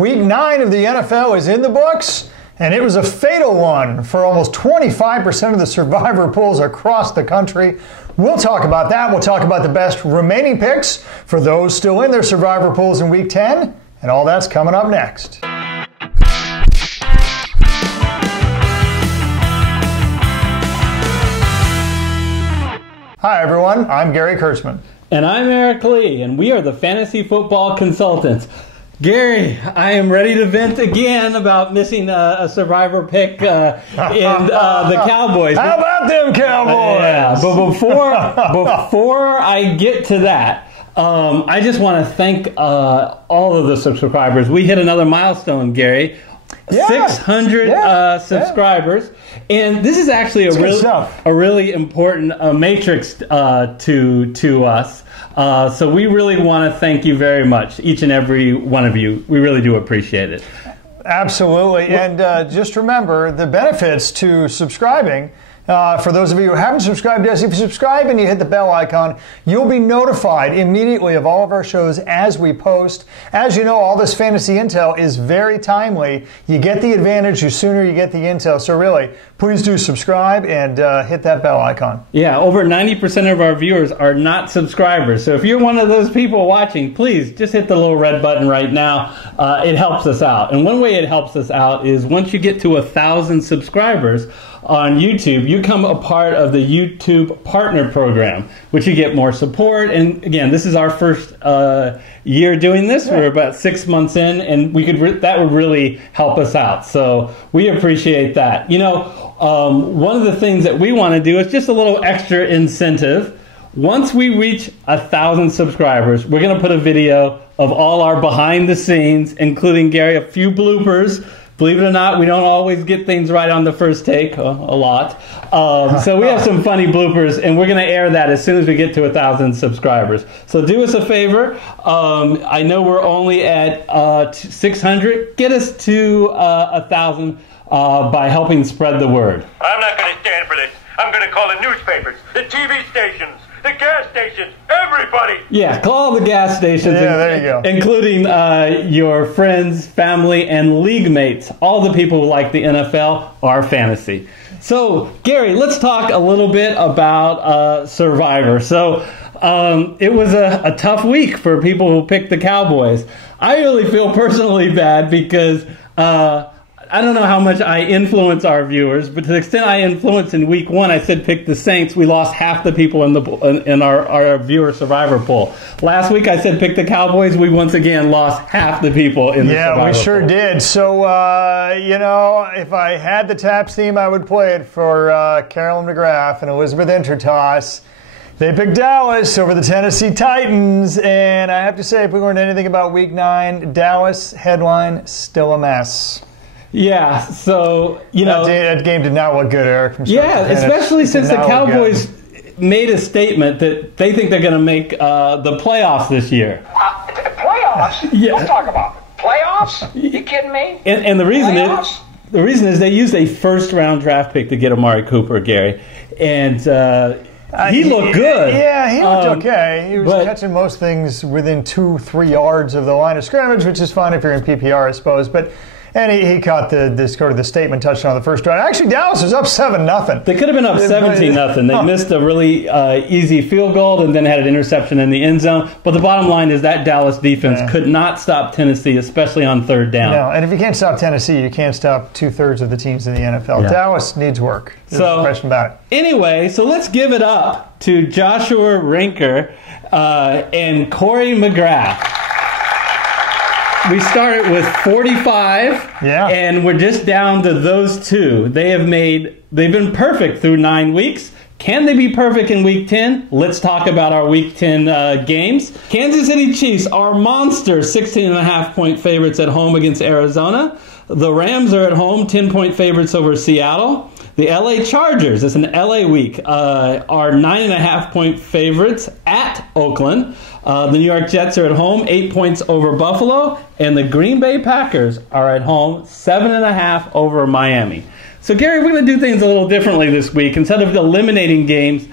Week 9 of the NFL is in the books, and it was a fatal one for almost 25% of the survivor pools across the country. We'll talk about that. We'll talk about the best remaining picks for those still in their survivor pools in Week 10, and all that's coming up next. Hi, everyone. I'm Gary Kurtzman. And I'm Eric Lee, and we are the Fantasy Football Consultants. Gary, I am ready to vent again about missing a survivor pick in the Cowboys. How about them Cowboys? Yeah, but before I get to that, I just want to thank all of the subscribers. We hit another milestone, Gary. Yeah. 600 subscribers, and this is actually a really important matrix to us. So we really want to thank you very much, each and every one of you. We really do appreciate it. Absolutely, and just remember the benefits to subscribing. For those of you who haven't subscribed to us, if you subscribe and you hit the bell icon, you'll be notified immediately of all of our shows as we post. As you know, all this fantasy intel is very timely. You get the advantage the sooner you get the intel. So really, please do subscribe and hit that bell icon. Yeah, over 90% of our viewers are not subscribers. So if you're one of those people watching, please just hit the little red button right now. It helps us out. And one way it helps us out is once you get to 1,000 subscribers on YouTube, you become a part of the YouTube Partner Program, which you get more support. And again, this is our first year doing this. Yeah. We're about 6 months in, and that would really help us out. So we appreciate that. You know, one of the things that we want to do is just a little extra incentive. Once we reach 1,000 subscribers, we're going to put a video of all our behind the scenes, including, Gary, a few bloopers. Believe it or not, we don't always get things right on the first take, a lot. So we have some funny bloopers, and we're going to air that as soon as we get to 1,000 subscribers. So do us a favor. I know we're only at 600. Get us to 1,000 by helping spread the word. I'm not going to stand for this. I'm going to call the newspapers, the TV stations, the gas stations, everybody. Yeah, call the gas stations. Yeah, there you go. Including your friends, family, and league mates. All the people who like the NFL are fantasy. So, Gary, let's talk a little bit about Survivor. So, it was a tough week for people who picked the Cowboys. I really feel personally bad because I don't know how much I influence our viewers, but to the extent I influence in week 1, I said pick the Saints. We lost half the people in our viewer survivor pool. Last week I said pick the Cowboys. We once again lost half the people in the survivor pool. Yeah, we sure did. So, you know, if I had the Taps theme, I would play it for Carolyn McGrath and Elizabeth Entertoss. They picked Dallas over the Tennessee Titans, and I have to say, if we learned anything about week 9, Dallas headline still a mess. Yeah, so, you know. That game did not look good, Eric. Yeah, especially since the Cowboys made a statement that they think they're going to make the playoffs this year. Playoffs? Yeah. Don't talk about it. Playoffs? You kidding me? And the reason is they used a first-round draft pick to get Amari Cooper, Gary. And he looked good. Yeah, he looked okay. He was catching most things within 2-3 yards of the line of scrimmage, which is fine if you're in PPR, I suppose. And he caught the statement touchdown on the first drive. Actually, Dallas was up 7-0. They could have been up 17-0. They missed a really easy field goal and then had an interception in the end zone. But the bottom line is that Dallas defense could not stop Tennessee, especially on third down. No, and if you can't stop Tennessee, you can't stop 2/3 of the teams in the NFL. Yeah. Dallas needs work. There's no question about it. Anyway, so let's give it up to Joshua Rinker and Corey McGrath. We started with 45, and we're just down to those two. They've been perfect through 9 weeks. Can they be perfect in Week 10? Let's talk about our Week 10 games. Kansas City Chiefs are monsters, 16.5-point favorites at home against Arizona. The Rams are at home, 10-point favorites over Seattle. The LA Chargers, it's an LA week, are 9.5-point favorites at Oakland. The New York Jets are at home, 8 points over Buffalo. And the Green Bay Packers are at home, 7.5 over Miami. So, Gary, we're going to do things a little differently this week. Instead of eliminating games,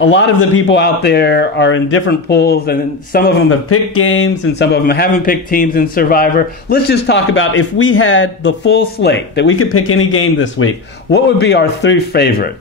a lot of the people out there are in different pools, and some of them have picked games and some of them haven't picked teams in Survivor. Let's just talk about if we had the full slate that we could pick any game this week, what would be our 3 favorite?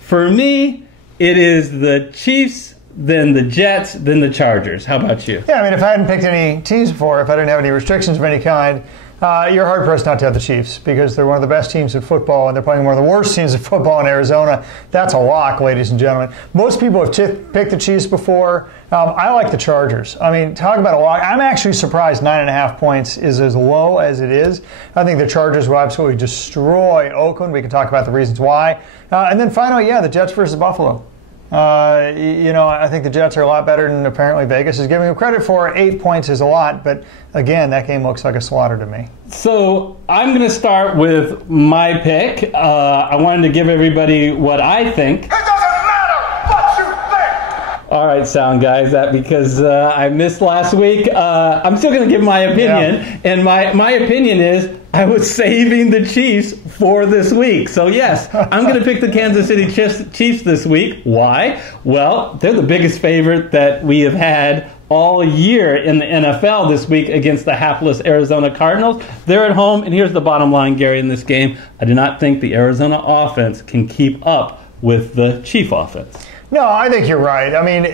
For me, it is the Chiefs, then the Jets, then the Chargers. How about you? Yeah, I mean, if I hadn't picked any teams before, if I didn't have any restrictions of any kind, you're hard-pressed not to have the Chiefs because they're one of the best teams in football, and they're playing one of the worst teams in football in Arizona. That's a lock, ladies and gentlemen. Most people have picked the Chiefs before. I like the Chargers. I mean, talk about a lock. I'm actually surprised 9.5 points is as low as it is. I think the Chargers will absolutely destroy Oakland. We can talk about the reasons why. And then finally, yeah, the Jets versus Buffalo. I think the Jets are a lot better than apparently Vegas is giving them credit for. 8 points is a lot, but again, that game looks like a slaughter to me. So I'm going to start with my pick. I wanted to give everybody what I think. It doesn't matter what you think! All right, sound guys, that because I missed last week. I'm still going to give my opinion, and my opinion is I was saving the Chiefs for this week. So yes, I'm going to pick the Kansas City Chiefs this week. Why? Well, they're the biggest favorite that we have had all year in the NFL this week against the hapless Arizona Cardinals. They're at home, and here's the bottom line, Gary, in this game. I do not think the Arizona offense can keep up with the Chief offense. No, I think you're right. I mean,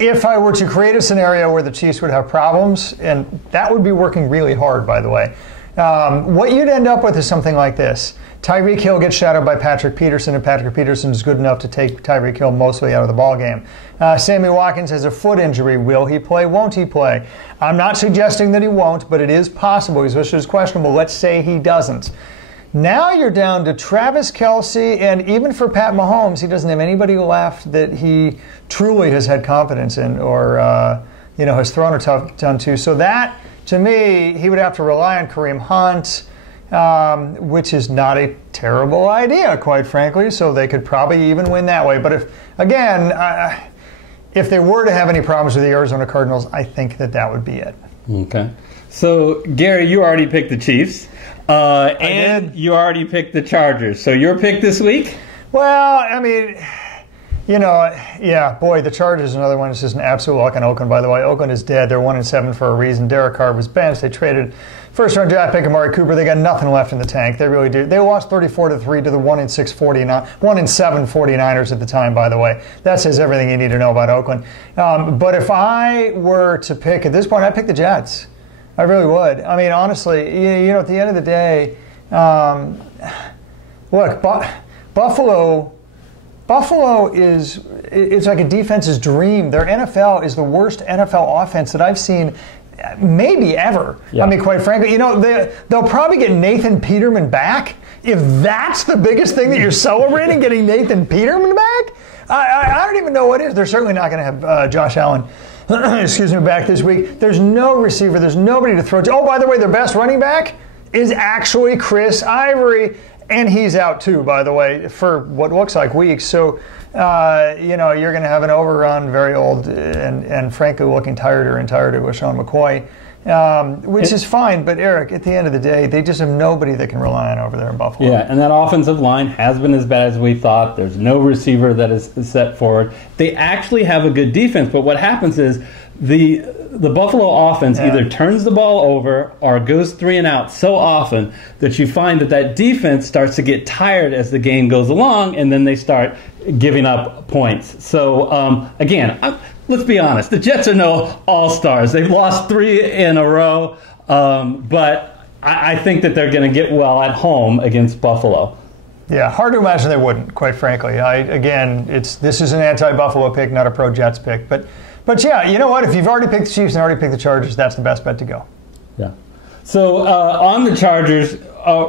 if I were to create a scenario where the Chiefs would have problems, and that would be working really hard, by the way, what you'd end up with is something like this. Tyreek Hill gets shadowed by Patrick Peterson, and Patrick Peterson is good enough to take Tyreek Hill mostly out of the ballgame. Sammy Watkins has a foot injury. Will he play? Won't he play? I'm not suggesting that he won't, but it is possible. He's listed as questionable. Let's say he doesn't. Now you're down to Travis Kelce, and even for Pat Mahomes, he doesn't have anybody left that he truly has had confidence in or has thrown a tough ton to. So that, to me, he would have to rely on Kareem Hunt, which is not a terrible idea, quite frankly. So they could probably even win that way. But if they were to have any problems with the Arizona Cardinals, I think that would be it. Okay. So, Gary, you already picked the Chiefs. And you already picked the Chargers. So your pick this week? Well, I mean, the Chargers is another one. It's just an absolute lock on Oakland, by the way. Oakland is dead. They're 1-7 for a reason. Derek Carr was benched. They traded first-round draft pick Amari Cooper. They got nothing left in the tank. They really do. They lost 34-3 to the 1-7 49ers at the time, by the way. That says everything you need to know about Oakland. But if I were to pick at this point, I'd pick the Jets. I really would. I mean, honestly, at the end of the day, look, Buffalo it's like a defense's dream. Their NFL is the worst NFL offense that I've seen maybe ever. Yeah. I mean, quite frankly, they'll probably get Nathan Peterman back. If that's the biggest thing that you're celebrating, getting Nathan Peterman back, I don't even know what is. They're certainly not going to have Josh Allen back this week. There's no receiver. There's nobody to throw to. Oh, by the way, their best running back is actually Chris Ivory, and he's out too, by the way, for what looks like weeks. So, you're going to have an overrun, very old, and frankly looking tireder and tireder with Sean McCoy, which is fine. But, Eric, at the end of the day, they just have nobody that can rely on over there in Buffalo. Yeah, and that offensive line has been as bad as we thought. There's no receiver that is set forward. They actually have a good defense, but what happens is the Buffalo offense either turns the ball over or goes 3 and out so often that you find that defense starts to get tired as the game goes along, and then they start giving up points. So, let's be honest. The Jets are no all-stars. They've lost 3 in a row, but I think that they're going to get well at home against Buffalo. Yeah, hard to imagine they wouldn't, quite frankly. This is an anti-Buffalo pick, not a pro-Jets pick. But yeah, you know what? If you've already picked the Chiefs and already picked the Chargers, that's the best bet to go. Yeah. So on the Chargers,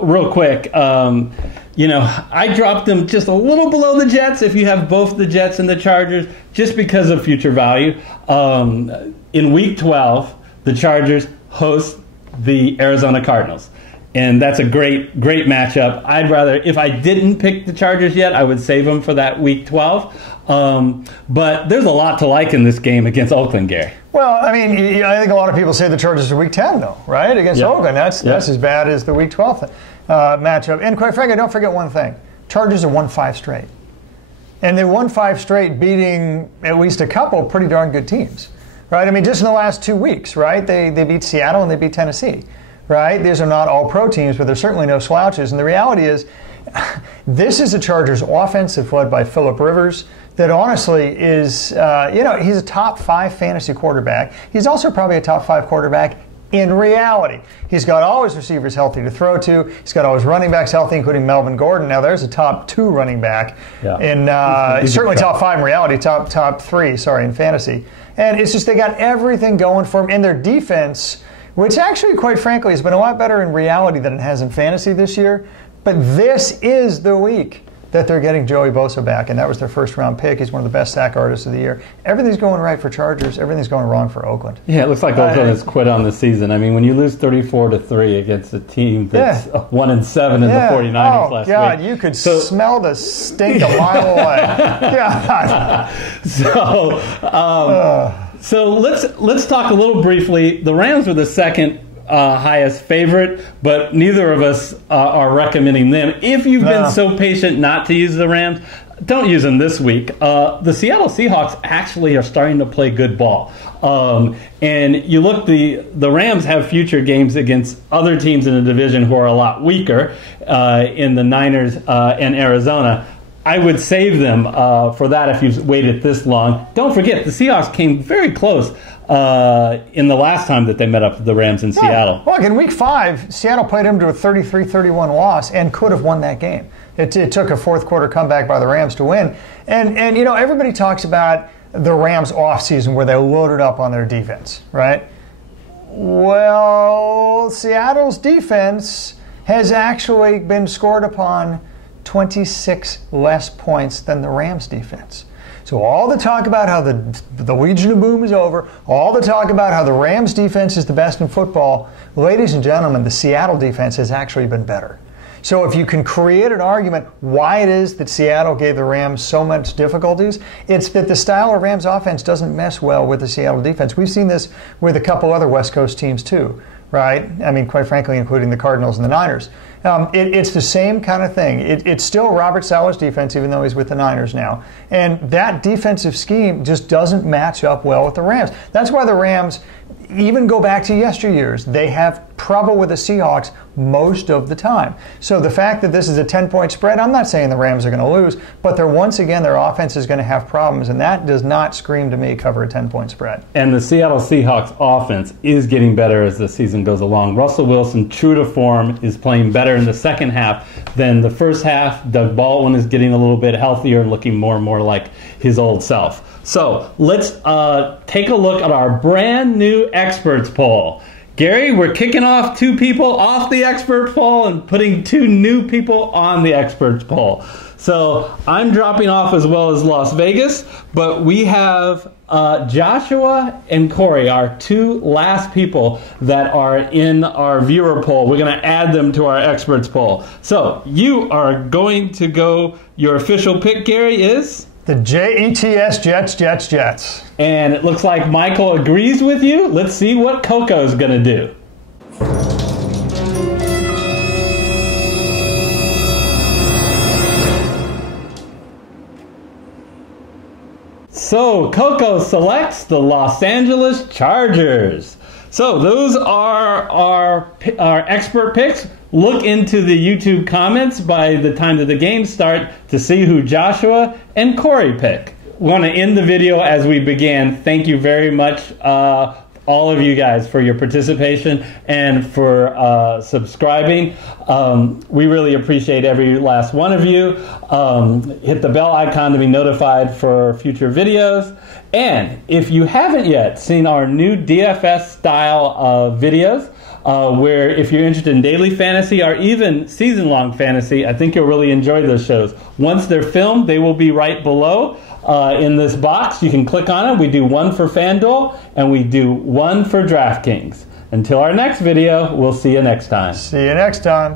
real quick, I dropped them just a little below the Jets if you have both the Jets and the Chargers, just because of future value. In Week 12, the Chargers host the Arizona Cardinals. And that's a great matchup. I'd rather, if I didn't pick the Chargers yet, I would save them for that Week 12. But there's a lot to like in this game against Oakland, Gary. Well, I mean, I think a lot of people say the Chargers are Week 10, though, right? Against Oakland. That's as bad as the Week 12 matchup. And quite frankly, don't forget one thing. Chargers are 1-5 straight. And they won 5 straight, beating at least a couple pretty darn good teams, right? I mean, just in the last 2 weeks, right? They beat Seattle and they beat Tennessee, right? These are not all pro teams, but there's certainly no slouches. And the reality is, this is the Chargers' offensive led by Phillip Rivers that honestly is, he's a top 5 fantasy quarterback. He's also probably a top 5 quarterback in reality. He's got all his receivers healthy to throw to. He's got all his running backs healthy, including Melvin Gordon. Now, there's a top 2 running back. Yeah. He's certainly top 5 in reality, top 3, in fantasy. And it's just they got everything going for him. And their defense, which actually, quite frankly, has been a lot better in reality than it has in fantasy this year. But this is the week that they're getting Joey Bosa back, and that was their first-round pick. He's one of the best sack artists of the year. Everything's going right for Chargers. Everything's going wrong for Oakland. Yeah, it looks like Oakland has quit on the season. I mean, when you lose 34-3 against a team that's 1-7 in the 49ers last week. God, you could smell the stink a mile away. God. So let's talk a little briefly. The Rams were the second highest favorite, but neither of us are recommending them. If you've been so patient not to use the Rams, don't use them this week. The Seattle Seahawks actually are starting to play good ball. And you look, the Rams have future games against other teams in the division who are a lot weaker in the Niners and Arizona. I would save them for that if you've waited this long. Don't forget, the Seahawks came very close in the last time that they met up with the Rams in Seattle. Look, in Week 5, Seattle played them to a 33-31 loss and could have won that game. It took a fourth-quarter comeback by the Rams to win. And everybody talks about the Rams offseason where they loaded up on their defense, right? Well, Seattle's defense has actually been scored upon 26 less points than the Rams defense. So all the talk about how the Legion of Boom is over, all the talk about how the Rams defense is the best in football, ladies and gentlemen, the Seattle defense has actually been better. So if you can create an argument why it is that Seattle gave the Rams so much difficulties, it's that the style of Rams offense doesn't mess well with the Seattle defense. We've seen this with a couple other West Coast teams too, right? I mean, quite frankly, including the Cardinals and the Niners. It's the same kind of thing. It's still Robert Saleh's defense, even though he's with the Niners now. And that defensive scheme just doesn't match up well with the Rams. That's why the Rams, even go back to yesteryears, they have trouble with the Seahawks most of the time. So the fact that this is a 10-point spread, I'm not saying the Rams are going to lose, but once again, their offense is going to have problems, and that does not scream to me cover a 10-point spread. And the Seattle Seahawks offense is getting better as the season goes along. Russell Wilson, true to form, is playing better in the second half than the first half. Doug Baldwin is getting a little bit healthier and looking more and more like his old self. So let's take a look at our brand new experts poll. Gary, we're kicking off 2 people off the expert poll and putting 2 new people on the experts poll. So I'm dropping off as well as Las Vegas, but we have Joshua and Corey, our 2 last people that are in our viewer poll. We're going to add them to our experts poll. So you are going to go, your official pick, Gary, is? The JETS Jets. And it looks like Michael agrees with you. Let's see what Coco's going to do. So Coco selects the Los Angeles Chargers. So those are our expert picks. Look into the YouTube comments by the time that the games start to see who Joshua and Corey pick. Want to end the video as we began. Thank you very much, all of you guys, for your participation and for subscribing. We really appreciate every last one of you. Hit the bell icon to be notified for future videos. And if you haven't yet seen our new DFS style videos, where if you're interested in daily fantasy or even season-long fantasy, I think you'll really enjoy those shows. Once they're filmed, they will be right below in this box. You can click on it. We do one for FanDuel, and we do one for DraftKings. Until our next video, we'll see you next time. See you next time.